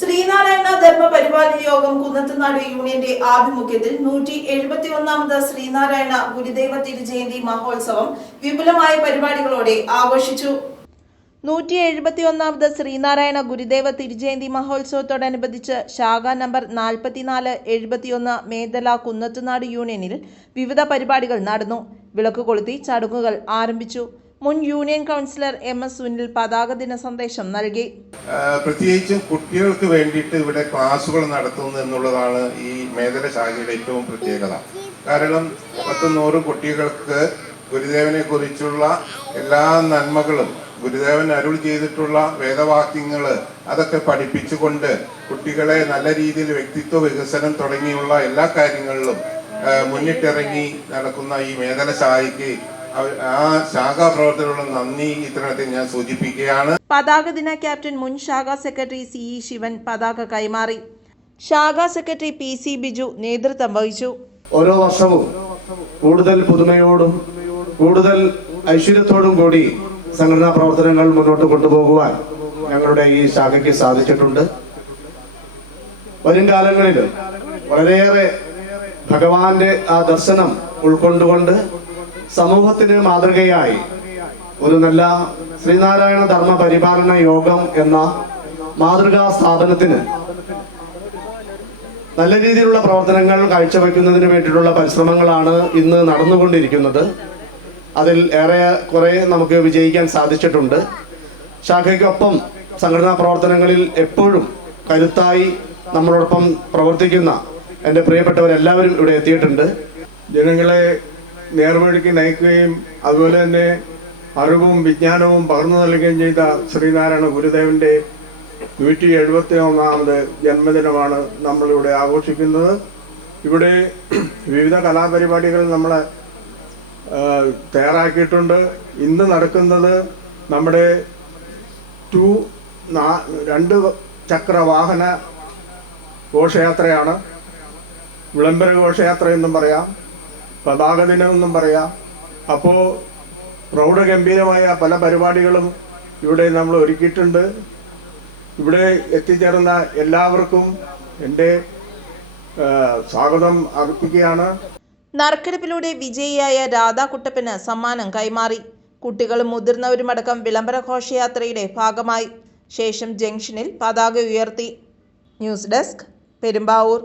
ശ്രീനാരായണ ധർമ്മ പരിപാലന യോഗം കുന്നത്തുനാട് യൂണിയന്റെ ആഭിമുഖ്യത്തിൽ നൂറ്റി എഴുപത്തി ഒന്നാമത് ശ്രീനാരായണ ഗുരുദേവ തിരുജയന്തി മഹോത്സവം വിപുലമായ പരിപാടികളോടെ ആഘോഷിച്ചു. നൂറ്റി എഴുപത്തി ഒന്നാമത് ശ്രീനാരായണ ഗുരുദേവ തിരുജയന്തി മഹോത്സവത്തോടനുബന്ധിച്ച് ശാഖ നമ്പർ നാൽപ്പത്തിനാല് എഴുപത്തിയൊന്ന് മേദല കുന്നത്തുനാട് യൂണിയനിൽ വിവിധ പരിപാടികൾ നടന്നു. വിളക്ക് കൊളുത്തി ചടങ്ങുകൾ ആരംഭിച്ചു. മുൻ union councillor M S Sunil പതാക ദിന സന്ദേശം നൽകി. പ്രത്യേകിച്ചും കുട്ടികൾക്ക് വേണ്ടിയിട്ട് ഇവിടെ ക്ലാസുകൾ നടത്തുന്നു എന്നുള്ളതാണ് ഈ മേഖല ശാഖയുടെ ഏറ്റവും പ്രത്യേകത. കാരണം പത്ത് നൂറ് കുട്ടികൾക്ക് ഗുരുദേവനെ കുറിച്ചുള്ള എല്ലാ നന്മകളും ഗുരുദേവൻ അരുൾ ചെയ്തിട്ടുള്ള വേദവാക്യങ്ങൾ അതൊക്കെ പഠിപ്പിച്ചുകൊണ്ട് കുട്ടികളെ നല്ല രീതിയിൽ വ്യക്തിത്വ വികസനം തുടങ്ങിയുള്ള എല്ലാ കാര്യങ്ങളിലും മുന്നിട്ടിറങ്ങി നടക്കുന്ന ഈ മേഖല ശാഖയ്ക്ക് ആ ശാഖാ പ്രവർത്തനമുള്ള നന്ദി ഇത്തരത്തിൽ ഞാൻ സൂചിപ്പിക്കുകയാണ്. പതാക ദിന ക്യാപ്റ്റൻ മുൻ ശാഖാ സെക്രട്ടറി സി ഇ ശിവൻ പതാക കൈമാറി. ശാഖാ സെക്രട്ടറി പി സി ബിജു നേതൃത്വം വഹിച്ചു. ഓരോ വർഷവും കൂടുതൽ പുതുമയോടും കൂടുതൽ ഐശ്വര്യത്തോടും കൂടി സംഘടനാ പ്രവർത്തനങ്ങൾ മുന്നോട്ട് കൊണ്ടുപോകുവാൻ ഞങ്ങളുടെ ഈ ശാഖയ്ക്ക് സാധിച്ചിട്ടുണ്ട്. വരും കാലങ്ങളിൽ വളരെയേറെ ഭഗവാന്റെ ആ ദർശനം ഉൾക്കൊണ്ടുകൊണ്ട് സമൂഹത്തിന് മാതൃകയായി ഒരു നല്ല ശ്രീനാരായണ ധർമ്മ പരിപാലന യോഗം എന്ന മാതൃകാ സ്ഥാപനത്തിന് നല്ല രീതിയിലുള്ള പ്രവർത്തനങ്ങൾ കാഴ്ചവെക്കുന്നതിന് വേണ്ടിയിട്ടുള്ള പരിശ്രമങ്ങളാണ് ഇന്ന് നടന്നുകൊണ്ടിരിക്കുന്നത്. അതിൽ ഏറെ കുറെ നമുക്ക് വിജയിക്കാൻ സാധിച്ചിട്ടുണ്ട്. ശാഖയ്ക്കൊപ്പം സംഘടനാ പ്രവർത്തനങ്ങളിൽ എപ്പോഴും കരുത്തായി നമ്മളോടൊപ്പം പ്രവർത്തിക്കുന്ന എന്റെ പ്രിയപ്പെട്ടവരെല്ലാവരും ഇവിടെ എത്തിയിട്ടുണ്ട്. ജനങ്ങളെ നേർവഴിക്ക് നയിക്കുകയും അതുപോലെ തന്നെ അറിവും വിജ്ഞാനവും പകർന്നു നൽകുകയും ചെയ്ത ശ്രീനാരായണ ഗുരുദേവന്റെ നൂറ്റി എഴുപത്തി ഒന്നാമത് ജന്മദിനമാണ് നമ്മളിവിടെ ആഘോഷിക്കുന്നത്. ഇവിടെ വിവിധ കലാപരിപാടികൾ നമ്മൾ തയ്യാറാക്കിയിട്ടുണ്ട്. ഇന്ന് നടക്കുന്നത് നമ്മുടെ ടു രണ്ട് ചക്ര വാഹന ഘോഷയാത്രയാണ്. വിളംബര ഘോഷയാത്ര എന്നും പറയാം. പതാക ദിനം എന്നും പറയാം. അപ്പോൾ പ്രൗഢഗംഭീരമായ പല പരിപാടികളും ഇവിടെ നമ്മൾ ഒരുക്കിയിട്ടുണ്ട്. ഇവിടെ എത്തിച്ചേർന്ന എല്ലാവർക്കും എന്റെ സ്വാഗതം അർപ്പിക്കുകയാണ്. നറുക്കെടുപ്പിലൂടെ വിജയിയായ രാധാ കുട്ടപ്പന് സമ്മാനം കൈമാറി. കുട്ടികളും മുതിർന്നവരുമടക്കം വിളംബര ഘോഷയാത്രയുടെ ഭാഗമായി. ശേഷം ജംഗ്ഷനിൽ പതാക ഉയർത്തി. News desk Perumbavoor.